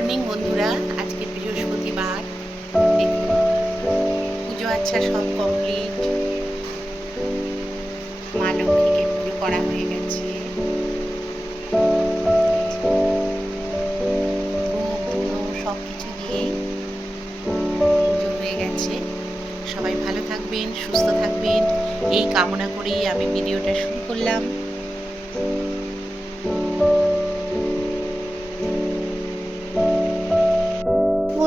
Morning বন্ধুরা, আজকে বৃহস্পতিবার। পুজো আচ্ছা সব কমপ্লিট মা লক্ষ্মীকে পুজো করা হয়ে গেছে। সব কিছু দিয়েই পুজো হয়ে গেছে। সবাই ভালো থাকবেন, সুস্থ থাকবেন। এই কামনা করেই আমি ভিডিওটা শুরু করলাম।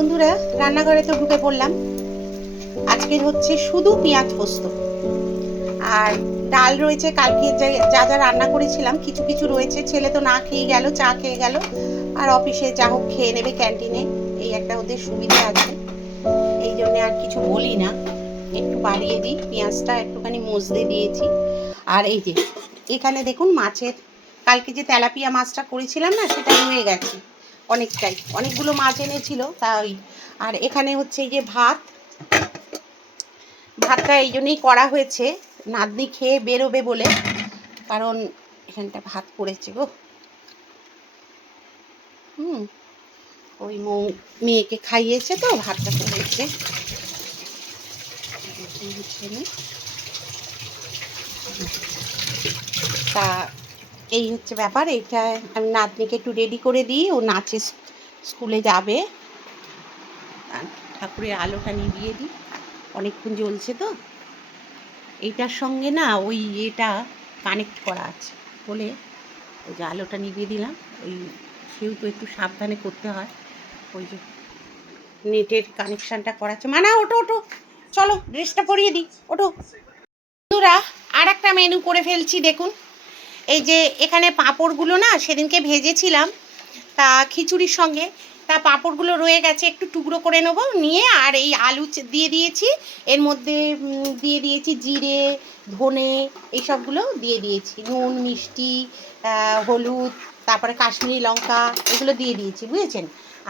বন্ধুরা, রান্নাঘরে তো ঢুকে পড়লাম। আজকে হচ্ছে শুধু পেঁয়াজ পোস্ত। আর ডাল রয়েছে, কালকে যে- যা রান্না করেছিলাম, কিছু কিছু রয়েছে। ছেলে তো না খেয়ে গেল, চা খেয়ে গেল। আর অফিসে যা হোক খেয়ে নেবে ক্যান্টিনে। এই একটা ওদের সুবিধা আছে। এই জন্য আর কিছু বলি না। একটু বাড়িয়ে দিই পেঁয়াজটা, একটুখানি মজদে দিয়েছি। আর এই যে, এখানে দেখুন মাছের, কালকে যে তেলাপিয়া মাছটা করেছিলাম না, সেটা রয়ে গেছে। অনেকটাই। অনেকগুলো মাছ এনেছিল, তাই। আর এখানে হচ্ছে যে ভাত। ভাতটা এই জন্যই করা হয়েছে, নাতনি খেয়ে বেরোবে বলে। কারণ এখানটা ভাত পড়েছে গো। হুম, ওই মৌ, মেয়েকে খাইয়েছে তো, ভাতটা পড়েছে। তা এই হচ্ছে ব্যাপার, এটা আমি নাতনিকে একটু রেডি করে দিই, ও নাচে স্কুলে যাবে। ঠাকুরের আলোটা নিভিয়ে দিই, অনেকক্ষণ জ্বলছে তো। এইটার সঙ্গে না ওই এটা কানেক্ট করা আছে, বলে ওই যে আলোটা নিভিয়ে দিলাম, ওই সেও তো একটু সাবধানে করতে হয়। ওই যে নেটের কানেকশানটা করা আছে। মানা ওটো ওটো চলো ড্রেসটা পরিয়ে দিই ওটো বন্ধুরা আর একটা মেনু করে ফেলছি, দেখুন। এই যে এখানে পাঁপড়গুলো না সেদিনকে ভেজেছিলাম, তা খিচুড়ির সঙ্গে। তা পাঁপড়গুলো রয়ে গেছে, একটু টুকরো করে নেব, নিয়ে আর এই আলু দিয়ে দিয়েছি। এর মধ্যে দিয়ে দিয়েছি জিরে, ধনে, এইসবগুলো দিয়ে দিয়েছি। নুন, মিষ্টি হলুদ, তারপরে কাশ্মীরি লঙ্কা, এগুলো দিয়ে দিয়েছি, বুঝেছেন?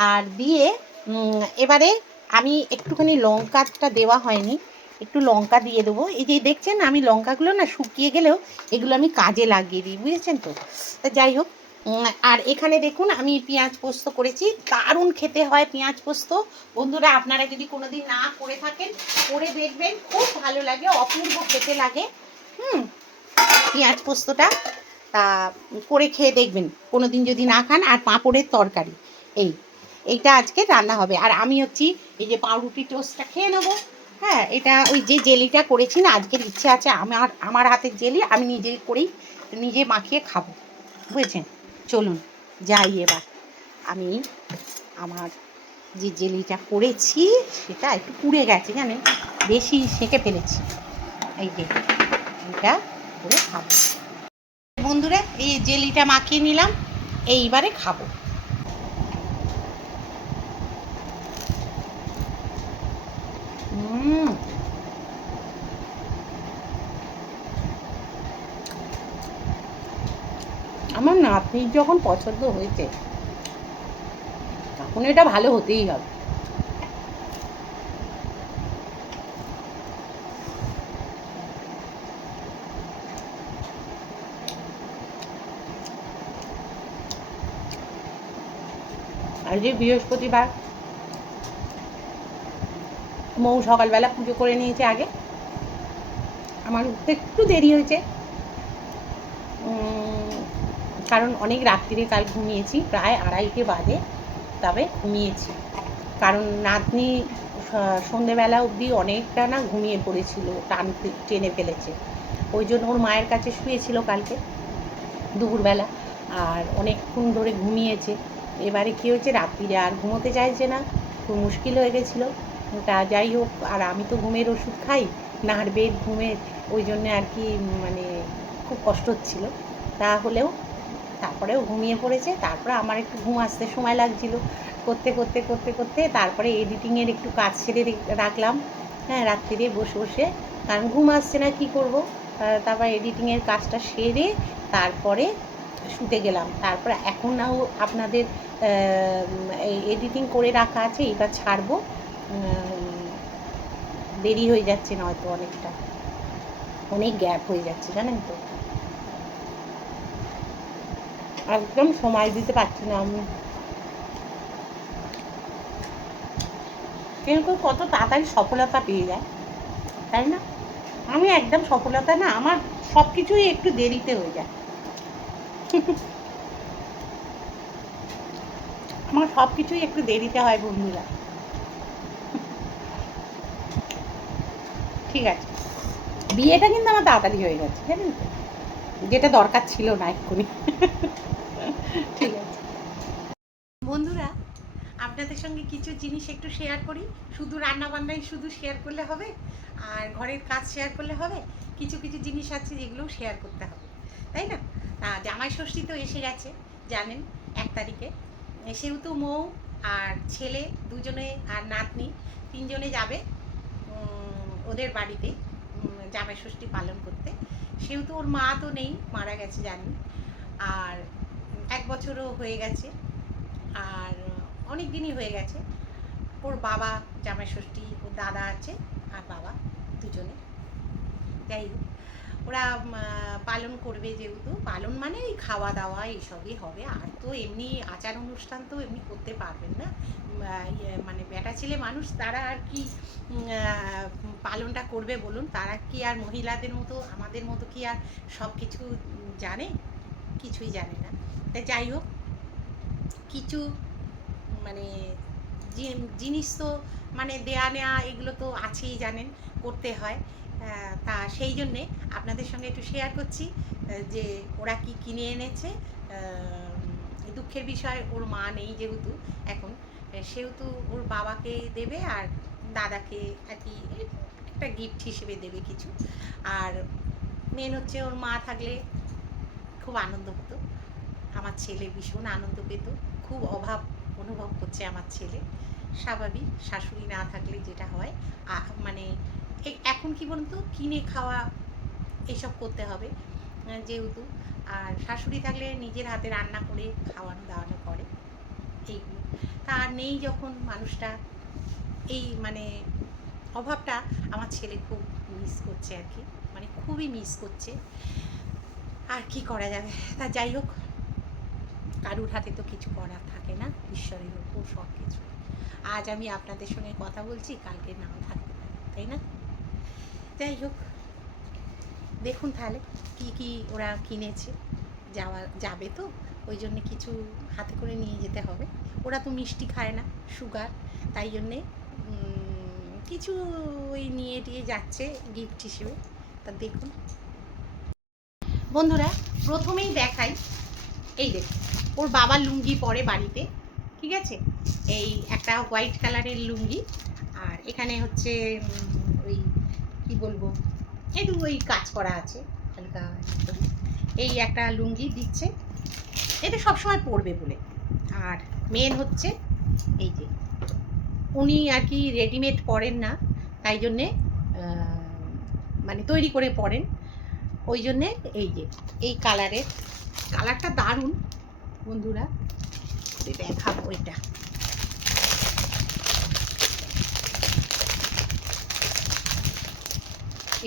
আর দিয়ে এবারে আমি একটুখানি লঙ্কাটা দেওয়া হয়নি। একটু লঙ্কা দিয়ে দেবো। এই যে দেখছেন আমি লঙ্কাগুলো না শুকিয়ে গেলেও এগুলো আমি কাজে লাগিয়ে দিই, বুঝেছেন তো? যাই হোক আর এখানে দেখুন আমি পেঁয়াজ পোস্ত করেছি, দারুণ খেতে হয় পেঁয়াজ পোস্ত। বন্ধুরা, আপনারা যদি কোনোদিন না করে থাকেন, করে দেখবেন, খুব ভালো লাগে, অপূর্ব খেতে লাগে। হুম, পেঁয়াজ পোস্তটা, তা করে খেয়ে দেখবেন, কোনোদিন যদি না খান, আর পাঁপড়ের তরকারি, এই, এইটা আজকে রান্না হবে। আর আমি হচ্ছি এই যে পাউরুটি টোস্টটা খেয়ে নেব। হ্যাঁ এটা ওই যে জেলিটা করেছি না আজকের ইচ্ছে আছে আমার আমার হাতের জেলি, আমি নিজেই করেই, নিজে মাখিয়ে খাব, বুঝেছেন? চলুন, যাই এবার। আমি আমার যে জেলিটা করেছি, সেটা একটু পুড়ে গেছে, জানেন? বেশি সেঁকে ফেলেছি। এই যে, এটা করে খাব। বন্ধুরা, এই জেলিটা মাখিয়ে নিলাম, এইবারে খাব হুম নাতনির যখন পছন্দ হয়েছে, তখন এটা ভালো হতেই হবে। আর যে বৃহস্পতিবার, মৌ সকালবেলা পুজো করে নিয়েছে আগে। আমার উঠতে একটু দেরি হয়েছে। কারণ অনেক রাত্রিরে কাল ঘুমিয়েছি, প্রায় আড়াইটে বাদে তবে ঘুমিয়েছি। কারণ নাতনি সন্ধেবেলা অবধি অনেকটা না ঘুমিয়ে পড়েছিল, টান টেনে ফেলেছে। ওই জন্য ওর মায়ের কাছে শুয়েছিল কালকে, দুপুরবেলা, আর অনেকক্ষণ ধরে ঘুমিয়েছে। এবারে কী হয়েছে, রাত্রিরে আর ঘুমোতে চাইছে না, খুব মুশকিল হয়ে গেছিল। তা যাই হোক, আর আমি তো ঘুমের ওষুধ খাই নাড়বের ঘুমের ওই জন্য আর কি মানে খুব কষ্ট হচ্ছিল। তা হলেও তারপরেও ঘুমিয়ে পড়েছে, তারপরে আমার একটু ঘুম আসতে সময় লাগছিল। করতে করতে করতে করতে তারপরে এডিটিংয়ের একটু কাজ ছেড়ে রে- রাখলাম। হ্যাঁ রাত্রিরে বসে বসে কারণ ঘুম আসছে না, কী করব? তারপর এডিটিংয়ের কাজটা সেরে তারপরে শুতে গেলাম। তারপর এখন নাও আপনাদের এই এডিটিং করে রাখা আছে এটা ছাড়বো। দেরি হয়ে যাচ্ছে নয়তো অনেকটা। অনেক গ্যাপ হয়ে যাচ্ছে, জানেন তো? একদম সময় দিতে পারছি না আমি। কেউ কেউ কত তাড়াতাড়ি সফলতা পেয়ে যায়, তাই না? আমি একদম সফলতা না, আমার সব কিছুই একটু দেরিতে হয়ে যায়। আমার সব কিছুই একটু দেরিতে হয় বন্ধুরা। ঠিক আছে। বিয়েটা কিন্তু আমার তাড়াতাড়ি হয়ে গেছে, জানেন তো? যেটা দরকার ছিল না এক্ষুনি। ঠিক আছে। বন্ধুরা আপনাদের সঙ্গে কিছু জিনিস একটু শেয়ার করি। শুধু রান্না বান্নাই শুধু শেয়ার করলে হবে আর ঘরের কাজ শেয়ার করলে হবে। কিছু কিছু জিনিস আছে যেগুলোও শেয়ার করতে হবে তাই না? আহ, জামাই ষষ্ঠী তো এসে গেছে জানেন এক তারিখে। সেহেতু মৌ আর ছেলে দুজনে আর নাতনি তিনজনে যাবে ওদের বাড়িতে জামাই ষষ্ঠী পালন করতে। সেহেতু ওর মা তো নেই মারা গেছে জানি আর এক বছরও হয়ে গেছে। আর অনেক দিনই হয়ে গেছে। ওর বাবা জামাই ষষ্ঠী ওর দাদা আছে আর বাবা দুজনে। যাই হোক ওরা পালন করবে যেহেতু। পালন মানে এই খাওয়া দাওয়া এইসবই হবে। আর তো এমনি আচার অনুষ্ঠান তো এমনি করতে পারবেন না। ইয়ে, মানে বেটা ছেলে মানুষ তারা আর কি পালনটা করবে বলুন। তারা কি আর মহিলাদের মতো আমাদের মতো কি আর সব কিছু জানে? কিছুই জানে না। তা যাই হোক, কিছু মানে জিনিস তো মানে দেয়া নেওয়া এগুলো তো আছেই জানেন, করতে হয়। তা সেই জন্যে আপনাদের সঙ্গে একটু শেয়ার করছি যে ওরা কি কিনে এনেছে দুঃখের বিষয়, ওর মা নেই যেহেতু এখন, সেহেতু ওর বাবাকে দেবে আর দাদাকে আর কি একটা গিফট হিসেবে দেবে কিছু। আর মেন হচ্ছে ওর মা থাকলে খুব আনন্দ হতো। আমার ছেলে ভীষণ আনন্দ পেত, খুব অভাব অনুভব করছে আমার ছেলে। স্বাভাবিক, শাশুড়ি না থাকলে যেটা হয় মানে এখন কি বলুন তো কিনে খাওয়া এসব করতে হবে যেহেতু। আর শাশুড়ি থাকলে নিজের হাতে রান্না করে খাওয়ানো দাওয়ানো করে, এইগুলো। তা নেই যখন মানুষটা, এই মানে অভাবটা আমার ছেলে খুব মিস করছে আর কি মানে খুবই মিস করছে। আর কি করা যাবে? তা যাই হোক কারুর হাতে তো কিছু করার থাকে না, ঈশ্বরের ওপর সব কিছু আজ আমি আপনাদের সঙ্গে কথা বলছি, কালকে নাও থাকতে পারে, তাই না? যাই হোক, দেখুন তাহলে কি কি ওরা কিনেছে, যাওয়া যাবে তো, ওই জন্য কিছু হাতে করে নিয়ে যেতে হবে। ওরা তো মিষ্টি খায় না, সুগার, তাই জন্যে কিছু ওই নিয়ে টিয়ে যাচ্ছে গিফট হিসেবে। তা দেখুন। বন্ধুরা, প্রথমেই দেখাই, এই দেখুন। ওর বাবা লুঙ্গি পরে বাড়িতে, ঠিক আছে? এই একটা হোয়াইট কালারের লুঙ্গি, আর এখানে হচ্ছে ওই কি বলব একটু ওই কাজ করা আছে, হালকা। এই একটা লুঙ্গি দিচ্ছে এটা সবসময় পরবে বলে। আর মেন হচ্ছে, এই যে, উনি আর কি রেডিমেড পরেন না, তাই জন্যে মানে তৈরি করে পরেন। ওই জন্যে এই যে, এই কালারের কালারটা দারুণ। বন্ধুরা দেখাবো এটা।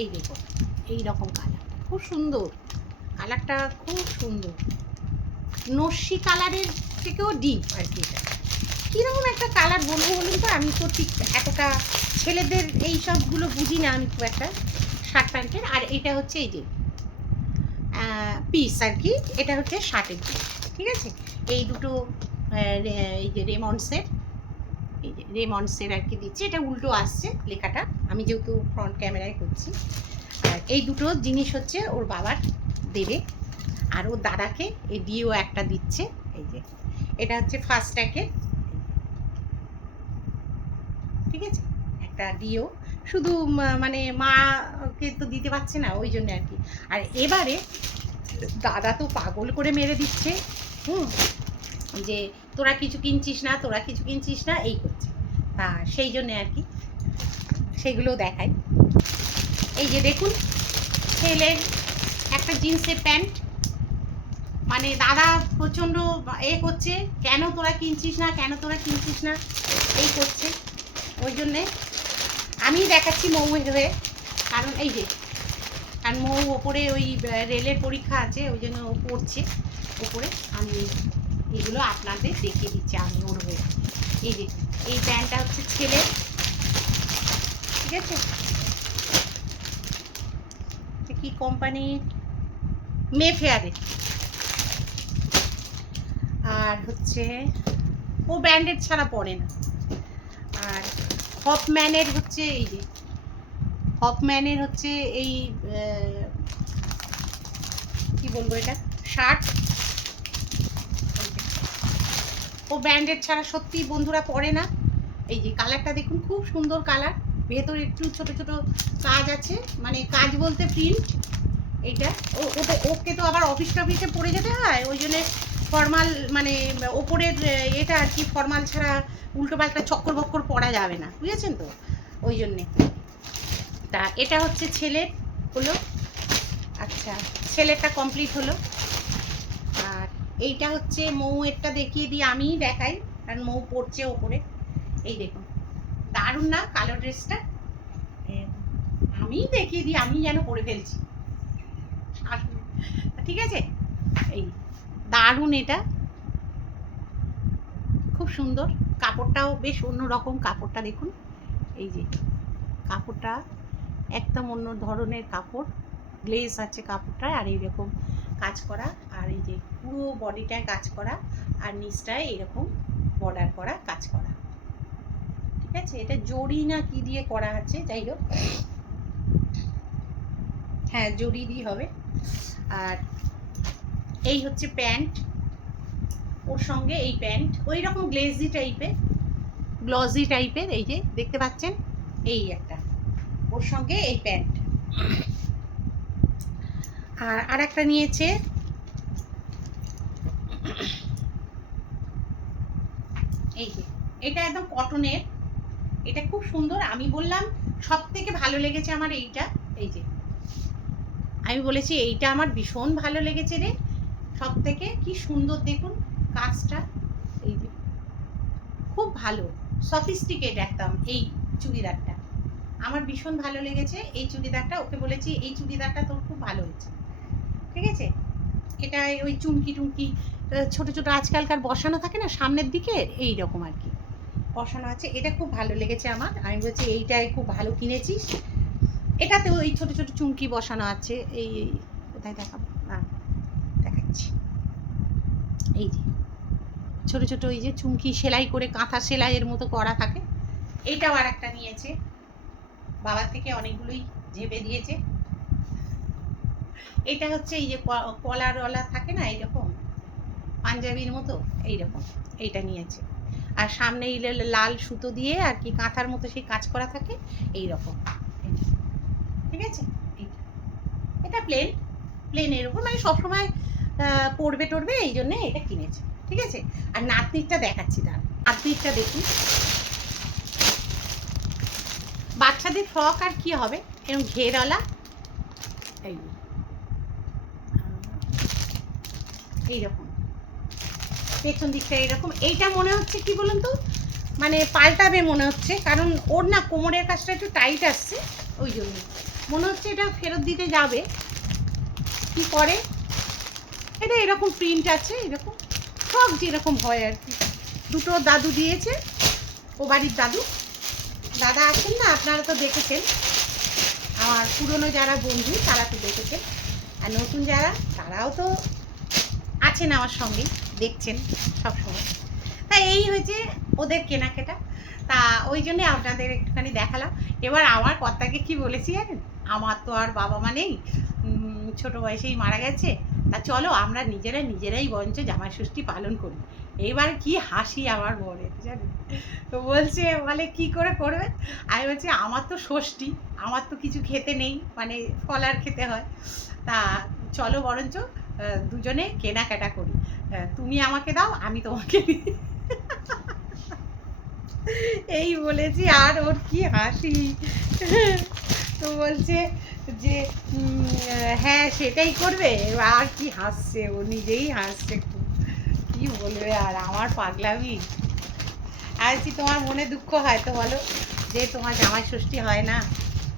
এই দেখো এই রকম কালার খুব সুন্দর। কালারটা খুব সুন্দর। নস্যি কালারের থেকেও ডিপ আর কি এটা। কীরকম একটা কালার বলব বলুন তো? আমি তো ঠিক এতটা ছেলেদের এই সবগুলো বুঝি না আমি খুব একটা শার্ট প্যান্টের আর এটা হচ্ছে এই যে পিস আর কি। এটা হচ্ছে শার্টের পিস ঠিক আছে? এই দুটো এই যে রেমন্ডসের এই যে রেমন্ডসের আর কি দিচ্ছে। এটা উল্টো আসছে লেখাটা। আমি যেহেতু ফ্রন্ট ক্যামেরায় করছি। আর এই দুটো জিনিস হচ্ছে ওর বাবার দেবে। আর ওর দাদাকে এই ডিও একটা দিচ্ছে। এই যে, এটা হচ্ছে ফার্স্ট ট্যাকে ঠিক আছে? একটা ডিও শুধু মানে মাকে তো দিতে পারছে না, ওই জন্য আর কি। আর এবারে দাদা তো পাগল করে মেরে দিচ্ছে। হুম। যে, তোরা কিছু কিনছিস না, তোরা কিছু কিনছিস না এই করছে। তা সেই জন্য আর কি সেগুলো দেখাই। এই যে দেখুন ছেলের একটা জিন্সের প্যান্ট। মানে দাদা প্রচণ্ড এ করছে, কেন তোরা কিনছিস না, কেন তোরা কিনছিস না? এই করছে। ওই জন্যে আমি দেখাচ্ছি মৌ হয়ে। কারণ এই যে, কারণ মৌ ওপরে ওই রেলের পরীক্ষা আছে, ওই জন্য ও পড়ছে। ওপরে আমি এগুলো আপনাদের দেখিয়ে দিচ্ছি, আমি ওর হয়ে এই যে, এই প্যান্টটা হচ্ছে ছেলে। ঠিক আছে? কি কোম্পানির মেফেয়ারের আর হচ্ছে, ও ব্র্যান্ডেড ছাড়া পড়ে না। আর হপম্যানের হচ্ছে এই যে হপম্যানের হচ্ছে এই কি বলব এটা? শার্ট ও ব্র্যান্ডেড ছাড়া সত্যি বন্ধুরা পরে না। এই যে কালারটা দেখুন, খুব সুন্দর কালার ভেতরে একটু ছোট ছোট কাজ আছে মানে কাজ বলতে প্রিন্ট এইটা। ও, ওতে, ওকে তো আবার অফিস টফিসে পরে যেতে হয়, ওই জন্য ফর্মাল মানে ওপরের এটা আর কি ফর্মাল ছাড়া উল্টো পাল্টা চক্কর বক্কর পরা যাবে না, বুঝেছেন তো? ওই জন্যে। তা এটা হচ্ছে ছেলের হলো। আচ্ছা ছেলেরটা কমপ্লিট হলো। এইটা হচ্ছে মৌ মৌয়েরটা দেখিয়ে দিই আমিই দেখাই, কারণ মৌ পড়ছে ওপরে। এই দেখুন, দারুণ না কালো ড্রেসটা? আমি দেখিয়ে দিই আমি যেন পরে ফেলছি। ঠিক আছে? এই, দারুণ এটা। খুব সুন্দর। কাপড়টাও বেশ অন্যরকম কাপড়টা, দেখুন। এই যে, কাপড়টা একদম অন্য ধরনের কাপড়। গ্লেজ আছে কাপড়টায়, আর এইরকম কাজ করা আর এই যে পুরো বডিটায় কাজ করা আর নিচটায় এরকম বর্ডার করা কাজ করা। ঠিক আছে? এটা জড়ি না কি দিয়ে করা আছে? যাই হোক হ্যাঁ জড়ি দিয়ে হবে। আর এই হচ্ছে প্যান্ট। ওর সঙ্গে এই প্যান্ট। ওই রকম গ্লেজি টাইপের, গ্লজি টাইপের, এই যে দেখতে পাচ্ছেন? এই একটা। ওর সঙ্গে এই প্যান্ট। আর আর একটা নিয়েছে। এই যে, এটা একদম কটনের এটা খুব সুন্দর। আমি বললাম সব থেকে ভালো লেগেছে আমার এইটা। এই যে, আমি বলেছি, এইটা আমার ভীষণ ভালো লেগেছে রে। সব থেকে কি সুন্দর দেখুন কাজটা। এই যে, খুব ভালো সফিস্টিকেট একদম এই চুড়িদারটা। আমার ভীষণ ভালো লেগেছে এই চুড়িদারটা। ওকে বলেছি, এই চুড়িদারটা তোর খুব ভালো হয়েছে। ঠিক আছে? এটা ওই চুমকি টুমকি ছোট ছোট আজকালকার বসানো থাকে না, সামনের দিকে? এই রকম আর কি। বসানো আছে, এটা খুব ভালো লেগেছে আমার। আমি বলছি এইটাই খুব ভালো কিনেছিস। এটাতে ওই ছোট ছোট চুমকি বসানো আছে। এই এই কোথায় দেখাবো? না দেখাচ্ছি। এই যে, ছোট ছোট ওই যে চুমকি সেলাই করে কাঁথা সেলাইয়ের মতো করা থাকে। এইটাও আর একটা নিয়েছে। বাবার থেকে অনেকগুলোই ঝেপে দিয়েছে। এটা হচ্ছে এই যে কলারওয়ালা থাকে না এইরকম? পাঞ্জাবির মতো এইরকম, এইটা নিয়েছে। আর সামনে এই লাল সুতো দিয়ে আর কি কাঁথার মতো সেই কাজ করা থাকে এই রকম ঠিক আছে? এটা প্লেন প্লেনের উপর মানে সবসময় পড়বে টড়বে এই জন্যে এটা কিনেছে। ঠিক আছে? আর নাতনিরটা দেখাচ্ছি তার নাতনিরটা দেখুন বাচ্চাদের ফ্রক আর কি হবে? এরকম ঘেরওয়ালা। এই যে। আহ, এইরকম। পেছন দিকটা এইরকম। এইটা মনে হচ্ছে কি বলুন তো? মানে পাল্টাবে মনে হচ্ছে। কারণ ওর না কোমরের কাজটা একটু টাইট আসছে, ওই জন্য। মনে হচ্ছে এটা ফেরত দিতে যাবে। কি করে? এটা এরকম প্রিন্ট আছে, এরকম। ফ্রক যেরকম হয় আর কি। দুটো দাদু দিয়েছে, ও বাড়ির দাদু। দাদা আছেন না, আপনারা তো দেখেছেন। আমার পুরনো যারা বন্ধু, তারা তো দেখেছেন। আর নতুন যারা, তারাও তো আছেন আমার সঙ্গে, দেখছেন সবসময়। তা এই হয়েছে ওদের কেনাকাটা। তা ওই জন্য আপনাদের একটুখানি দেখালাম। এবার আমার কর্তাকে কি বলেছি জানেন? আমার তো আর বাবা মা নেই ছোটো বয়সেই মারা গেছে। তা চলো আমরা নিজেরা নিজেরাই বরঞ্চ জামাই ষষ্ঠী পালন করি। এবার কি হাসি আমার বরে জানেন? তো বলছে, বলে, কি করে করবে? আমি বলছি, আমার তো ষষ্ঠী, আমার তো কিছু খেতে নেই মানে ফলার খেতে হয়। তা চলো বরঞ্চ দুজনে কেনাকাটা করি। তুমি আমাকে দাও, আমি তোমাকে দিই। এই বলেছি, আর ওর কি হাসি। তো বলছে যে হ্যাঁ সেটাই করবে। আর কি হাসছে, ও নিজেই হাসছে কি বলবে আর, আমার পাগলামি। আর কি তোমার মনে দুঃখ হয় তো বলো? যে তোমার জামাই ষষ্ঠী হয় না।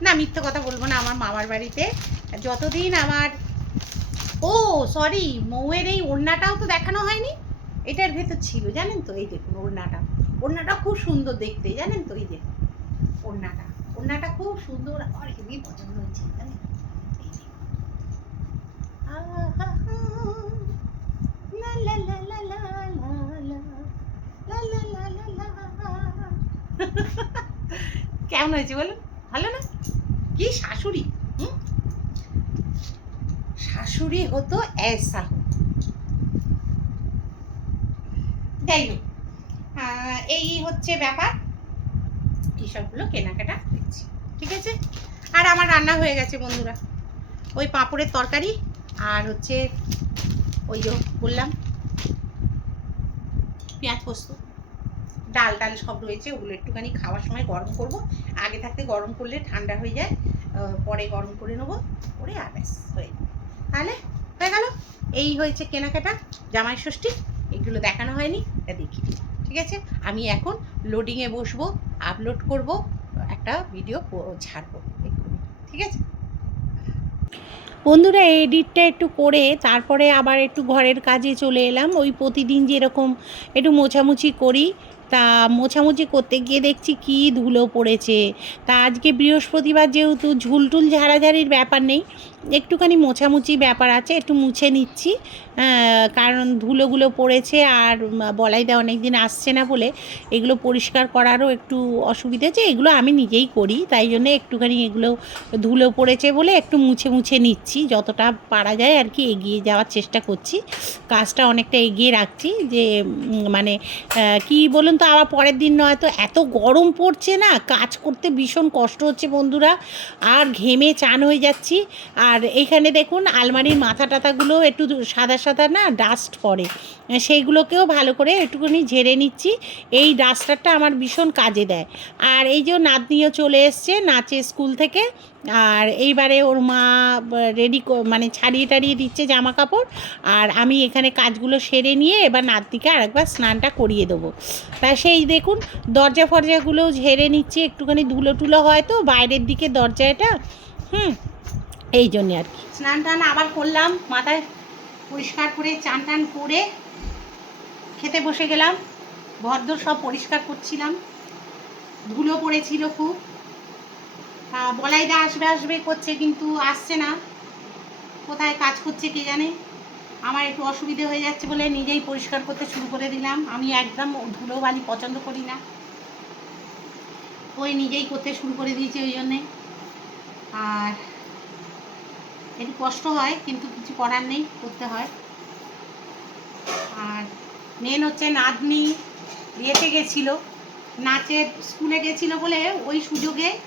না, মিথ্যে কথা বলব না, আমার মামার বাড়িতে। যতদিন আমার ও সরি মৌয়ের এই ওড়নাটাও তো দেখানো হয়নি এটার ভেতর ছিল জানেন তো এই দেখুন ওড়নাটা ওড়নাটা খুব সুন্দর দেখতে জানেন তো এই যে ওড়নাটা ওড়নাটা খুব সুন্দর আমার হেবি পছন্দ হয়েছে জানেন? কেমন হয়েছে বলুন ভালো না কি শাশুড়ি? শাশুড়ি হতো এসা যাই হোক এই হচ্ছে ব্যাপার। এইসবগুলো কেনাকাটা দেখছি, ঠিক আছে? আর আমার রান্না হয়ে গেছে বন্ধুরা। ওই পাঁপড়ের তরকারি আর হচ্ছে ওই যে বললাম, পেঁয়াজ পোস্ত। ডাল ডাল সব রয়েছে, ওগুলো একটুখানি খাওয়ার সময় গরম করব। আগে থাকতে গরম করলে ঠান্ডা হয়ে যায় পরে গরম করে নেব, করে আর ব্যাস, হয়ে। তাহলে হয়ে গেল। এই হয়েছে কেনাকাটা, জামাই ষষ্ঠী, এগুলো দেখানো হয়নি, এটা দেখি। ঠিক আছে? আমি এখন লোডিংয়ে বসবো আপলোড করব, একটা ভিডিও ছাড়বো, এক্ষুনি। ঠিক আছে? বন্ধুরা এডিটটা একটু করে, তারপরে আবার একটু ঘরের কাজে চলে এলাম। ওই প্রতিদিন যেরকম একটু মোছামুছি করি তা মোছামুছি করতে গিয়ে দেখছি কি ধুলো পড়েছে। তা আজকে বৃহস্পতিবার যেহেতু ঝুলটুল ঝাড়াঝাড়ির ব্যাপার নেই একটুখানি মোছামুছি ব্যাপার আছে একটু মুছে নিচ্ছি। কারণ ধুলোগুলো পড়েছে আর উম, বলাইদা অনেক দিন আসছে না বলে এগুলো পরিষ্কার করারও একটু অসুবিধা আছে এগুলো আমি নিজেই করি তাই জন্য একটুখানি এগুলো ধুলো পড়েছে বলে একটু মুছে মুছে নিচ্ছি। যতটা পারা যায় আর কি এগিয়ে যাওয়ার চেষ্টা করছি। কাজটা অনেকটা এগিয়ে রাখছি যে মানে কি বলুন তো আবার পরের দিন নয়তো এত গরম পড়ছে না, কাজ করতে ভীষণ কষ্ট হচ্ছে বন্ধুরা। আর ঘেমে চান হয়ে যাচ্ছি। আর এইখানে দেখুন, আলমারির মাথা টাথাগুলো একটু সাদা সাদা না ডাস্ট পড়ে। সেইগুলোকেও ভালো করে একটুখানি ঝেড়ে নিচ্ছি। এই ডাস্টারটা আমার ভীষণ কাজে দেয়। আর এই যে নাতনিও চলে এসছে, নাচে স্কুল থেকে। আর এইবারে ওর মা রেডি মানে ছাড়িয়ে টাড়িয়ে দিচ্ছে জামা কাপড়। আর আমি এখানে কাজগুলো সেরে নিয়ে এবার নাতনিকে আরেকবার স্নানটা করিয়ে দেবো। তা সেই দেখুন, দরজা ফরজাগুলোও ঝেড়ে নিচ্ছি, একটুখানি ধুলো টুলো হয় তো, বাইরের দিকে দরজা এটা হুম, এই জন্যে আর কি। স্নান টান আবার করলাম, মাথায় পরিষ্কার করে, চান টান করে খেতে বসে গেলাম। ভরদর সব পরিষ্কার করছিলাম। ধুলো পড়েছিল খুব। বলাইদা আসবে আসবে, করছে, কিন্তু আসছে না। কোথায় কাজ করছে কে জানে? আমার একটু অসুবিধে হয়ে যাচ্ছে বলে নিজেই পরিষ্কার করতে শুরু করে দিলাম। আমি একদম ধুলো বালি পছন্দ করি না। ওই নিজেই করতে শুরু করে দিয়েছে ওই জন্যে। আর একটু কষ্ট হয়, কিন্তু কিছু করার নেই, করতে হয়। আর মেন হচ্ছে নাতনি ইয়েতে গেছিল। নাচের স্কুলে গেছিল বলে ওই সুযোগে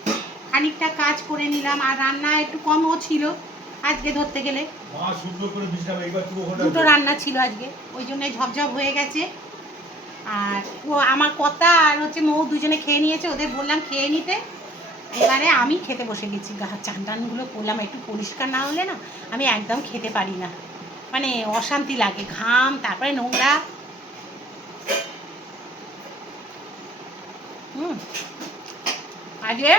খানিকটা কাজ করে নিলাম আর রান্না একটু কমও ছিল আজকে ধরতে গেলে। দুটো রান্না ছিল আজকে ওই জন্য ঝপঝপ হয়ে গেছে। আর ও আমার কথা আর হচ্ছে মৌ দুজনে খেয়ে নিয়েছে ওদের বললাম খেয়ে নিতে। এবারে আমি খেতে বসে গেছি গা চান টানগুলো করলাম একটু পরিষ্কার না হলে না আমি একদম খেতে পারি না। মানে অশান্তি লাগে ঘাম তারপরে নোংরা। হুম। আজকে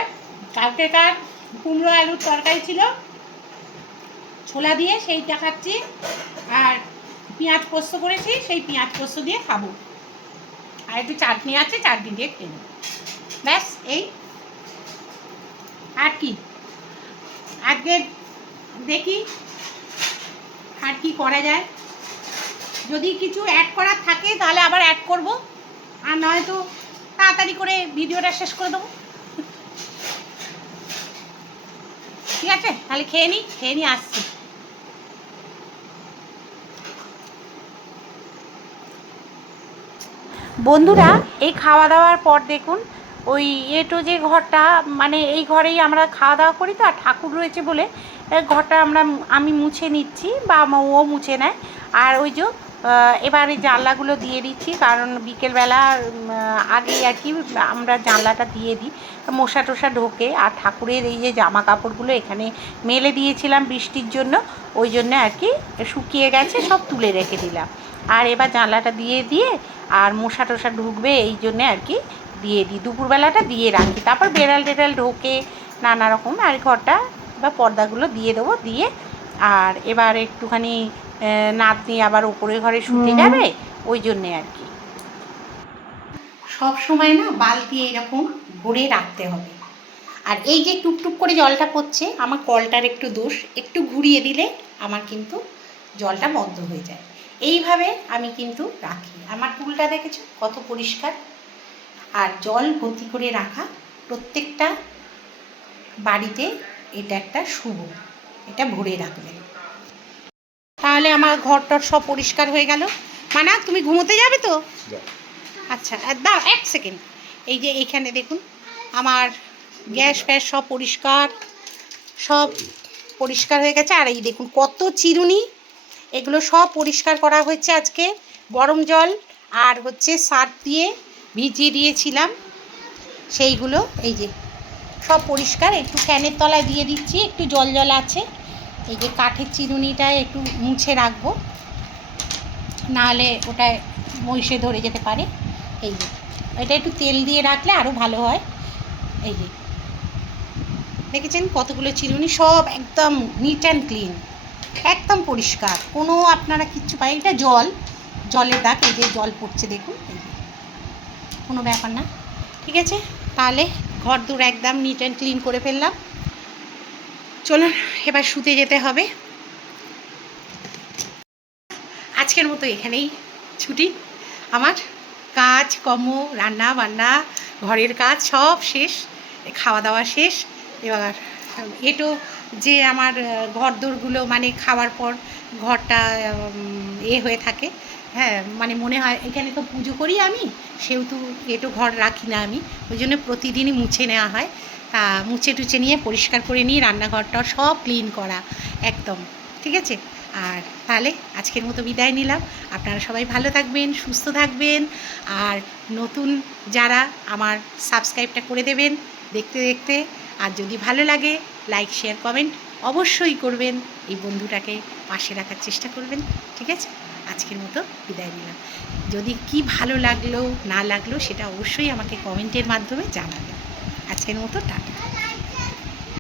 কালকেকার কুমড়ো আলুর তরকারি ছিল, ছোলা দিয়ে সেইটা খাচ্ছি আর পেঁয়াজ পোস্ত করেছি, সেই পেঁয়াজ পোস্ত দিয়ে খাব। আর একটু চাটনি আছে, চাটনি দিয়ে খেয়ে ব্যাস, এই। আর কি? আজকে দেখি আর কি করা যায়। যদি কিছু অ্যাড করার থাকে, তাহলে আবার অ্যাড করব। আর নয়তো তাড়াতাড়ি করে ভিডিওটা শেষ করে দেবো। ঠিক আছে? তাহলে খেয়ে নিই খেয়ে নিয়ে আসছি। বন্ধুরা, এই খাওয়া দাওয়ার পর দেখুন, ওই এটো যে ঘরটা মানে এই ঘরেই আমরা খাওয়া দাওয়া করি তো, আর ঠাকুর রয়েছে বলে ঘরটা আমরা, আমি মুছে নিচ্ছি বা ও মুছে নেয়। আর ওই যে এবার এই জানলাগুলো দিয়ে দিচ্ছি, কারণ বিকেলবেলা আগেই আর কি আমরা জানলাটা দিয়ে দিই। মশা টশা ঢোকে, আর ঠাকুরের এই যে জামা কাপড়গুলো এখানে মেলে দিয়েছিলাম বৃষ্টির জন্য, ওই জন্য আর কি শুকিয়ে গেছে, সব তুলে রেখে দিলাম। আর এবার জানলাটা দিয়ে দিয়ে, আর মশা টশা ঢুকবে, এই জন্যে আর কি দিয়ে দিই। দুপুরবেলাটা দিয়ে রাখি, তারপর বেড়াল টেড়াল ঢোকে, নানা রকম, আর ঘরটা বা পর্দাগুলো দিয়ে দেবো, দিয়ে, আর এবার একটুখানি নাতনি আবার উপরে ঘরে শুতে যাবে ওই জন্যে আর কি। সব সময় না বালতি এরকম ভরে রাখতে হবে। আর এই যে টুকটুক করে জলটা পড়ছে আমার কলটার একটু দোষ একটু ঘুরিয়ে দিলে আমার কিন্তু জলটা বন্ধ হয়ে যায়। এইভাবে আমি কিন্তু রাখি। আমার টুলটা দেখেছ? কত পরিষ্কার। আর জল ভর্তি করে রাখা প্রত্যেকটা বাড়িতে এটা একটা শুভ। এটা ভরে রাখবেন তাহলে আমার ঘর টর সব পরিষ্কার হয়ে গেল। মানা তুমি ঘুমোতে যাবে তো? আচ্ছা দাও এক সেকেন্ড এই যে এইখানে দেখুন আমার গ্যাস ফ্যাস সব পরিষ্কার সব পরিষ্কার হয়ে গেছে। আর এই দেখুন কত চিরুনি। এগুলো সব পরিষ্কার করা হয়েছে আজকে। গরম জল আর হচ্ছে সার্ফ দিয়ে ভিজিয়ে দিয়েছিলাম। সেইগুলো এই যে সব পরিষ্কার। একটু ফ্যানের তলায় দিয়ে দিচ্ছি একটু জল জল আছে। এই যে কাঠের চিরুনিটা একটু মুছে রাখব। নাহলে ওটায় মহিষে ধরে যেতে পারে। এই যে, এটা একটু তেল দিয়ে রাখলে আরও ভালো হয়। এই যে, দেখেছেন কতগুলো চিরুনি? সব একদম নিট অ্যান্ড ক্লিন একদম পরিষ্কার। কোনো আপনারা কিচ্ছু পাই এটা জল, জলের দাগ, এই যে জল পড়ছে দেখুন। এই কোনো ব্যাপার না। ঠিক আছে? তাহলে ঘর দূর একদম নিট অ্যান্ড ক্লিন করে ফেললাম। চলুন, এবার শুতে যেতে হবে। আজকের মতো এখানেই ছুটি। আমার কাজ, কর্ম, রান্না বান্না, ঘরের কাজ সব শেষ খাওয়া দাওয়া শেষ। এবার এটো যে আমার ঘর দোরগুলো মানে খাওয়ার পর ঘরটা এ হয়ে থাকে। হ্যাঁ মানে মনে হয় এখানে তো পুজো করি আমি, সেহেতু এটো ঘর রাখি না আমি। ওই জন্য প্রতিদিনই মুছে নেওয়া হয়। তা মুছে টুছে নিয়ে পরিষ্কার করে নিয়ে রান্নাঘরটা সব ক্লিন করা, একদম, ঠিক আছে? আর তাহলে আজকের মতো বিদায় নিলাম। আপনারা সবাই ভালো থাকবেন, সুস্থ থাকবেন, আর নতুন যারা আমার সাবস্ক্রাইবটা করে দেবেন, দেখতে দেখতে, আর যদি ভালো লাগে লাইক শেয়ার কমেন্ট অবশ্যই করবেন। এই বন্ধুটাকে পাশে রাখার চেষ্টা করবেন, ঠিক আছে? আজকের মতো বিদায় নিলাম। যদি কি ভালো লাগল, না লাগল, সেটা অবশ্যই আমাকে কমেন্টের মাধ্যমে জানাবেন। আজকের মতো টাটা।